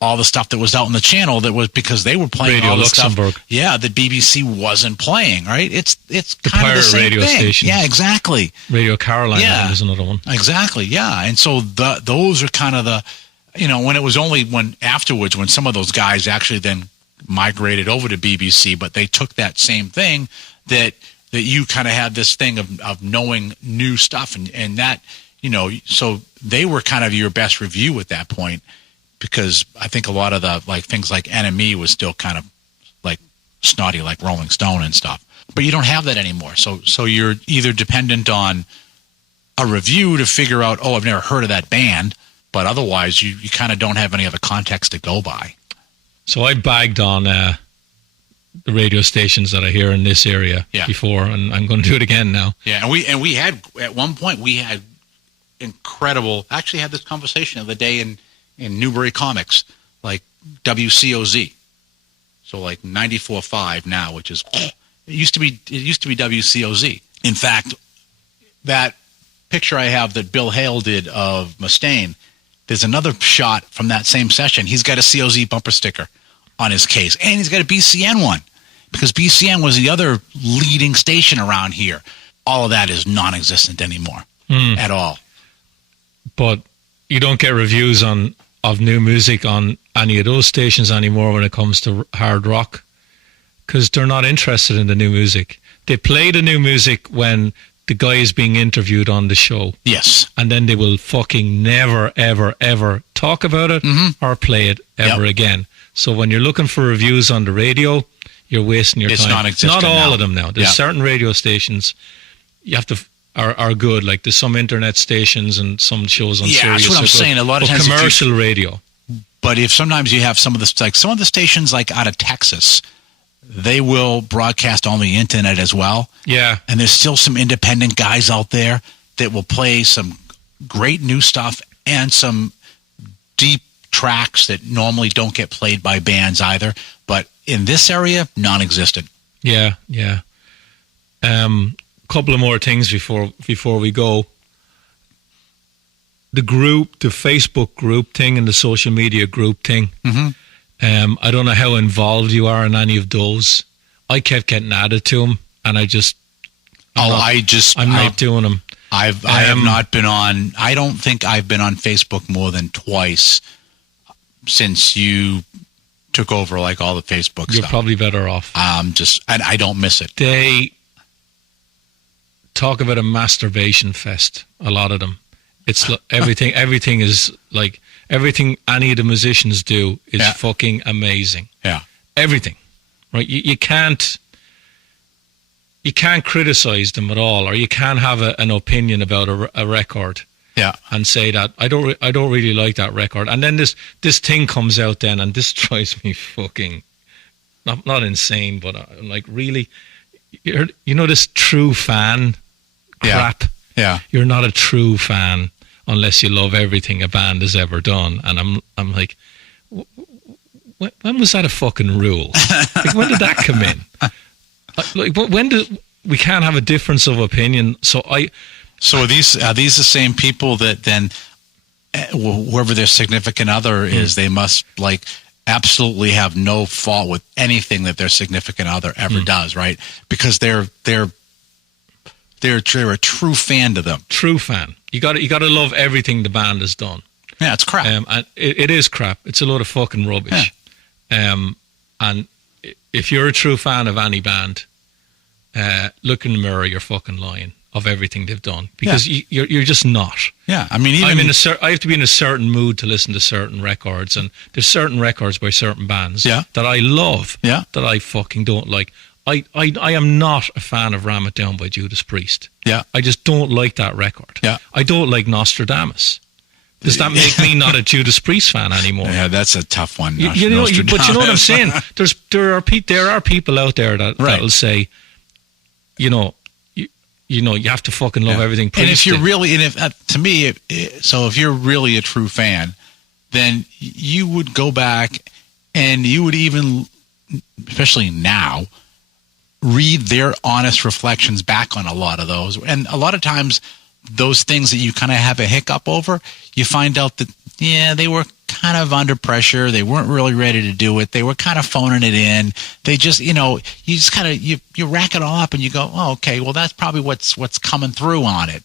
all the stuff that was out on the channel, that was because they were playing Radio all the Luxembourg. stuff. Yeah, that BBC wasn't playing, right? It's the kind of the same radio thing. station. Yeah, exactly. Radio Caroline is another one. Exactly, yeah. And so those are kind of when it was only when afterwards, when some of those guys actually then migrated over to BBC, but they took that same thing that you kind of had this thing of knowing new stuff, and that, so they were kind of your best review at that point, because I think a lot of the things like NME was still kind of like snotty, like Rolling Stone and stuff. But you don't have that anymore. So you're either dependent on a review to figure out, I've never heard of that band, but otherwise you kind of don't have any other context to go by. So I bagged on the radio stations that I hear in this area before, and I'm going to do it again now. Yeah, and we had, at one point, we had incredible, actually had this conversation the other day in Newbury Comics, like WCOZ. So like 94.5 now, which is, it used to be WCOZ. In fact, that picture I have that Bill Hale did of Mustaine, there's another shot from that same session. He's got a COZ bumper sticker on his case, and he's got a BCN one, because BCN was the other leading station around here. All of that is non-existent anymore at all. But you don't get reviews of new music on any of those stations anymore when it comes to hard rock, because they're not interested in the new music. They play the new music when the guy is being interviewed on the show. Yes. And then they will fucking never, ever, ever talk about it or play it ever again. So when you're looking for reviews on the radio, you're wasting your time. It's non-existent. Not all now. of them now. There's certain radio stations you have to are good. Like there's some internet stations and some shows on Sirius. Yeah, that's what I'm saying. A lot of times commercial radio. But if sometimes you have some of the stations like out of Texas, they will broadcast on the internet as well. Yeah. And there's still some independent guys out there that will play some great new stuff and some deep tracks that normally don't get played by bands either. But in this area, non-existent. Yeah, yeah. Couple of more things before we go. The Facebook group thing and the social media group thing. Mm-hmm. I don't know how involved you are in any of those. I kept getting added to them, and I'm not doing them. I have not been on. I don't think I've been on Facebook more than twice since you took over like all the Facebook stuff. You're probably better off. And I don't miss it. They talk about a masturbation fest. A lot of them. It's everything. Everything is like everything any of the musicians do is fucking amazing. Yeah, everything. Right? You can't criticize them at all, or you can't have an opinion about a record. Yeah, and say that I don't really like that record, and then this thing comes out then, and this drives me fucking not insane, but I'm like, really, this true fan crap. Yeah, you're not a true fan unless you love everything a band has ever done, and I'm like, when was that a fucking rule? Like, when did that come in? Like, when did we can't have a difference of opinion? So are these the same people that then whoever their significant other is, they must like absolutely have no fault with anything that their significant other ever does, right? Because they're a true fan to them. True fan. You got to love everything the band has done. Yeah, it's crap. And it is crap. It's a load of fucking rubbish. Yeah. And if you're a true fan of any band, look in the mirror. You're fucking lying of everything they've done, because you're just not. Yeah, I mean, I have to be in a certain mood to listen to certain records, and there's certain records by certain bands that I love. Yeah, that I fucking don't like. I am not a fan of Ram It Down by Judas Priest. Yeah. I just don't like that record. Yeah. I don't like Nostradamus. Does that make me not a Judas Priest fan anymore? Yeah, that's a tough one. But you know what I'm saying? There are people out there that'll say, you have to fucking love everything Priest. And if you're really, to me, so if you're really a true fan, then you would go back and you would even, especially now, read their honest reflections back on a lot of those. And a lot of times those things that you kind of have a hiccup over, you find out that, they were kind of under pressure. They weren't really ready to do it. They were kind of phoning it in. They just, you just kind of, you rack it all up and you go, oh, okay, well, that's probably what's coming through on it.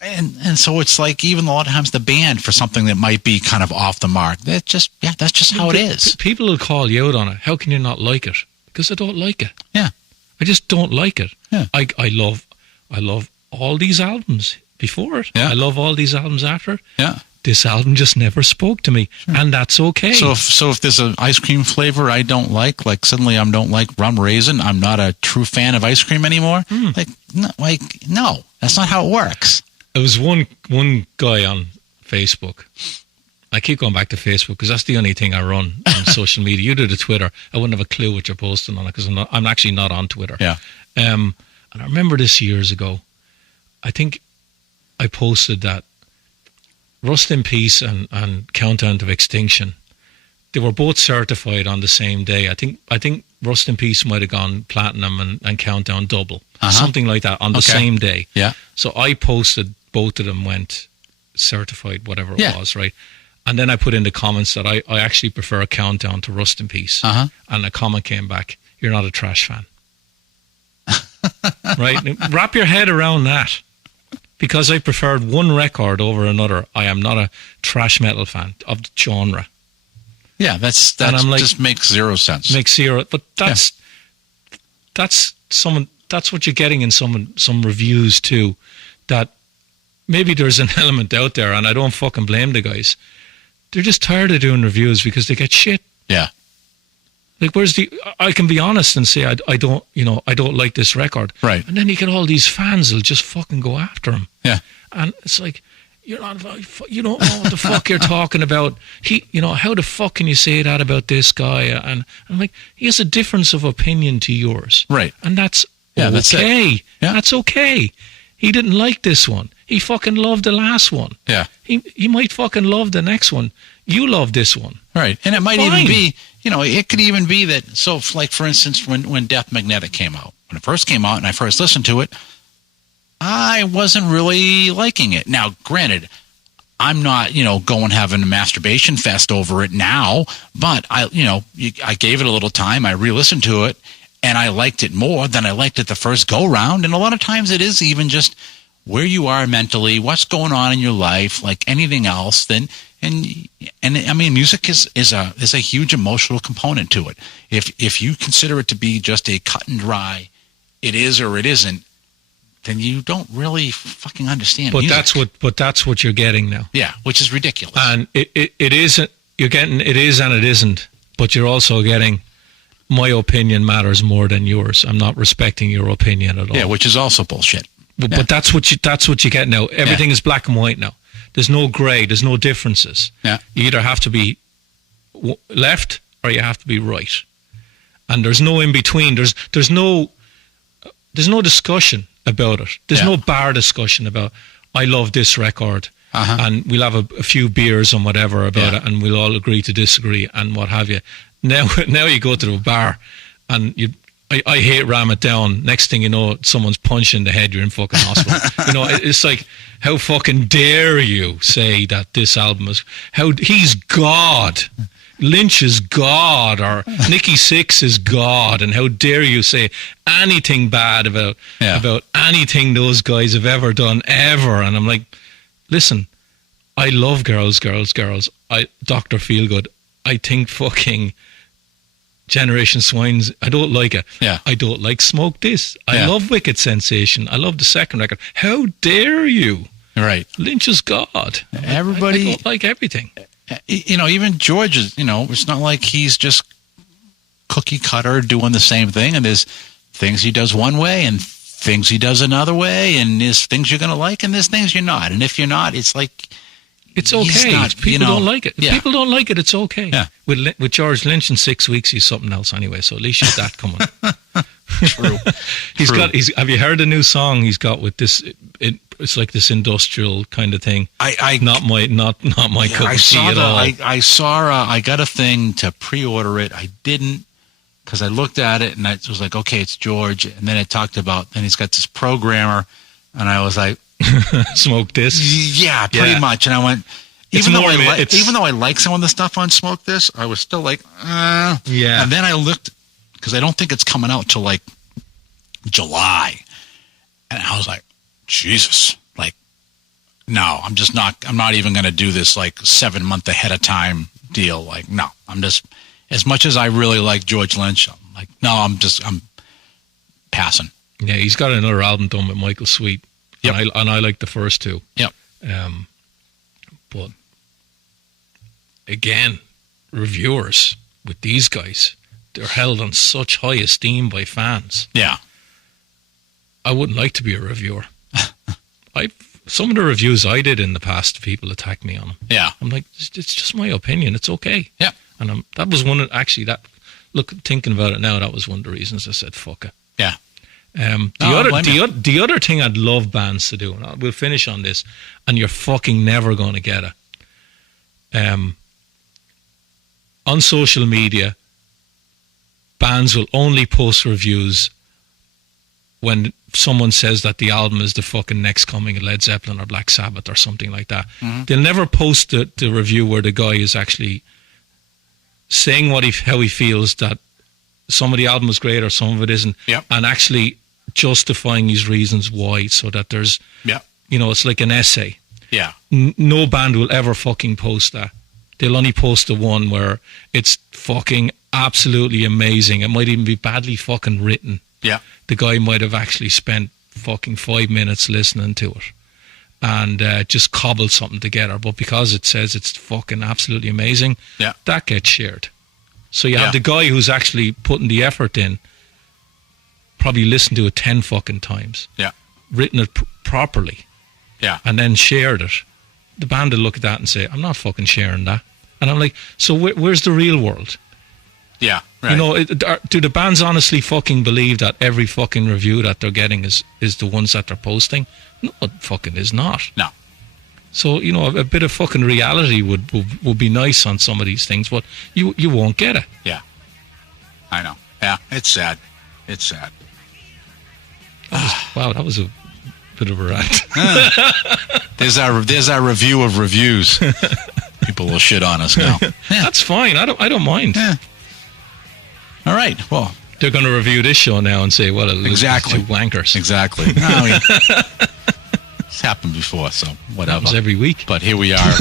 And so it's like even a lot of times the band for something that might be kind of off the mark. That's just how it is. People will call you out on it. How can you not like it? Because I don't like it. Yeah. I just don't like it. Yeah. I love all these albums before it. Yeah. I love all these albums after it. Yeah. This album just never spoke to me, and that's okay. So if there's an ice cream flavor I don't like suddenly I don't like rum raisin, I'm not a true fan of ice cream anymore. No, that's not how it works. There was one guy on Facebook. I keep going back to Facebook because that's the only thing I run on social media. You do the Twitter, I wouldn't have a clue what you're posting on it because I'm actually not on Twitter. Yeah. And I remember this years ago. I think I posted that Rust in Peace and Countdown to Extinction, they were both certified on the same day. I think Rust in Peace might have gone platinum and Countdown double, something like that on the same day. Yeah. So I posted both of them went certified, whatever it was, right? And then I put in the comments that I actually prefer Countdown to Rust in Peace. And a comment came back, "You're not a Trash fan." Right? Wrap your head around that. Because I preferred one record over another, I am not a thrash metal fan of the genre. Yeah, that just makes zero sense. Makes zero, but that's what you're getting in some reviews too. That maybe there's an element out there, and I don't fucking blame the guys. They're just tired of doing reviews because they get shit. Yeah. Like, I can be honest and say I don't like this record. Right. And then you get all these fans who'll just fucking go after him. Yeah. And it's like, you don't know what the fuck you're talking about. How the fuck can you say that about this guy? And I'm like, he has a difference of opinion to yours. Right. And that's okay. That's okay. He didn't like this one. He fucking loved the last one. Yeah. He might fucking love the next one. You love this one. Right. And it might even be, it could even be that, so like for instance, when Death Magnetic came out, when it first came out and I first listened to it, I wasn't really liking it. Now, granted, I'm not, going having a masturbation fest over it now, but I gave it a little time. I re-listened to it and I liked it more than I liked it the first go round. And a lot of times it is even just where you are mentally, what's going on in your life, like anything else. And I mean, music is a huge emotional component to it. If you consider it to be just a cut and dry, it is or it isn't, then you don't really fucking understand music. But that's what you're getting now. Yeah, which is ridiculous. And it isn't. You're getting it is and it isn't. But you're also getting my opinion matters more than yours. I'm not respecting your opinion at all. Yeah, which is also bullshit. But that's what you get now. Everything is black and white now. There's no grey. There's no differences. Yeah. You either have to be left or you have to be right, and there's no in between. There's no discussion about it. There's no bar discussion about I love this record, and we'll have a few beers and whatever about it, and we'll all agree to disagree and what have you. Now you go to the bar, and I hate Ram It Down. Next thing you know, someone's punched in the head. You're in fucking hospital. It's like, how fucking dare you say that this album is he's God. Lynch is God, or Nicky Six is God, and how dare you say anything bad about anything those guys have ever done ever? And I'm like, listen, I love girls. I Dr. Feelgood. I think fucking Generation Swines, I don't like it. Yeah. I don't like Smoke This. I love Wicked Sensation. I love the second record. How dare you? Right. Lynch is God. Everybody. I don't like everything. Even George is, it's not like he's just cookie cutter doing the same thing. And there's things he does one way and things he does another way. And there's things you're going to like and there's things you're not. And if you're not, it's like, it's okay. If people don't like it. If people don't like it, it's okay. Yeah. With George Lynch in 6 weeks, he's something else anyway. So at least he's that coming. True. Have you heard the new song he's got with this? It's like this industrial kind of thing. Not my cup of tea at all. I saw. I got a thing to pre-order it. I didn't because I looked at it and I was like, okay, it's George. And then it talked about. Then he's got this programmer, and I was like. Smoke This? Yeah, pretty much. And I went, even though I like some of the stuff on Smoke This, I was still like, yeah. And then I looked, because I don't think it's coming out till like July. And I was like, Jesus, like, no, I'm just not. I'm not even going to do this like 7 month ahead of time deal. Like, no, I'm just, as much as I really like George Lynch, I'm like, no, I'm passing. Yeah, he's got another album done with Michael Sweet. Yep. And I like the first two. Yep. But again, reviewers with these guys, they're held on such high esteem by fans. Yeah. I wouldn't like to be a reviewer. Some of the reviews I did in the past, people attack me on them. Yeah. I'm like, it's just my opinion. It's okay. Yeah. And that was one of, actually, thinking about it now, that was one of the reasons I said, fuck it. Yeah. The other thing I'd love bands to do, and we'll finish on this, and you're fucking never going to get it. On social media, bands will only post reviews when someone says that the album is the fucking next coming of Led Zeppelin or Black Sabbath or something like that. Mm-hmm. They'll never post the review where the guy is actually saying how he feels, that some of the album is great or some of it isn't, yep. and actually justifying his reasons why, so that there's, yep. It's like an essay. Yeah. No band will ever fucking post that. They'll only post the one where it's fucking absolutely amazing. It might even be badly fucking written. Yeah. The guy might have actually spent fucking 5 minutes listening to it and just cobbled something together. But because it says it's fucking absolutely amazing, yeah. that gets shared. So you have the guy who's actually putting the effort in, probably listened to it 10 fucking times. Yeah. Written it Yeah. properly. And then shared it. The band will look at that and say, I'm not fucking sharing that. And I'm like, so where's the real world? Yeah, right. Do the bands honestly fucking believe that every fucking review that they're getting is the ones that they're posting? No, it fucking is not. No. So, a bit of fucking reality would be nice on some of these things, but you won't get it. Yeah. I know. Yeah, it's sad. It's sad. That was a bit of a rant. There's our review of reviews. People will shit on us now. Yeah. That's fine. I don't mind. Yeah. All right. Well, they're going to review this show now and say, well, exactly. Two wankers. Exactly. It's happened before, so whatever. Happens every week. But here we are,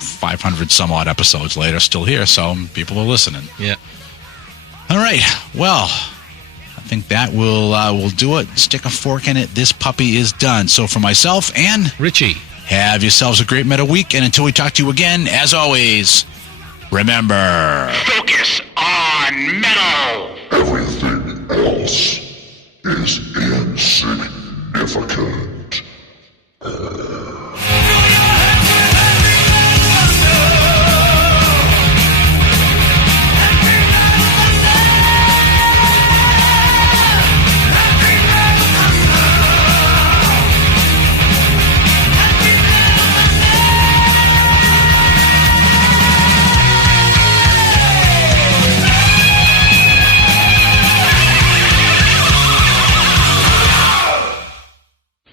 500 some odd episodes later, still here, so people are listening. Yeah. All right. Well, I think that will do it. Stick a fork in it. This puppy is done. So for myself and Richie, have yourselves a great metal week. And until we talk to you again, as always, remember, focus on metal. Everything else is insignificant.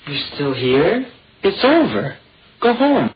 You're still here? It's over. Go home.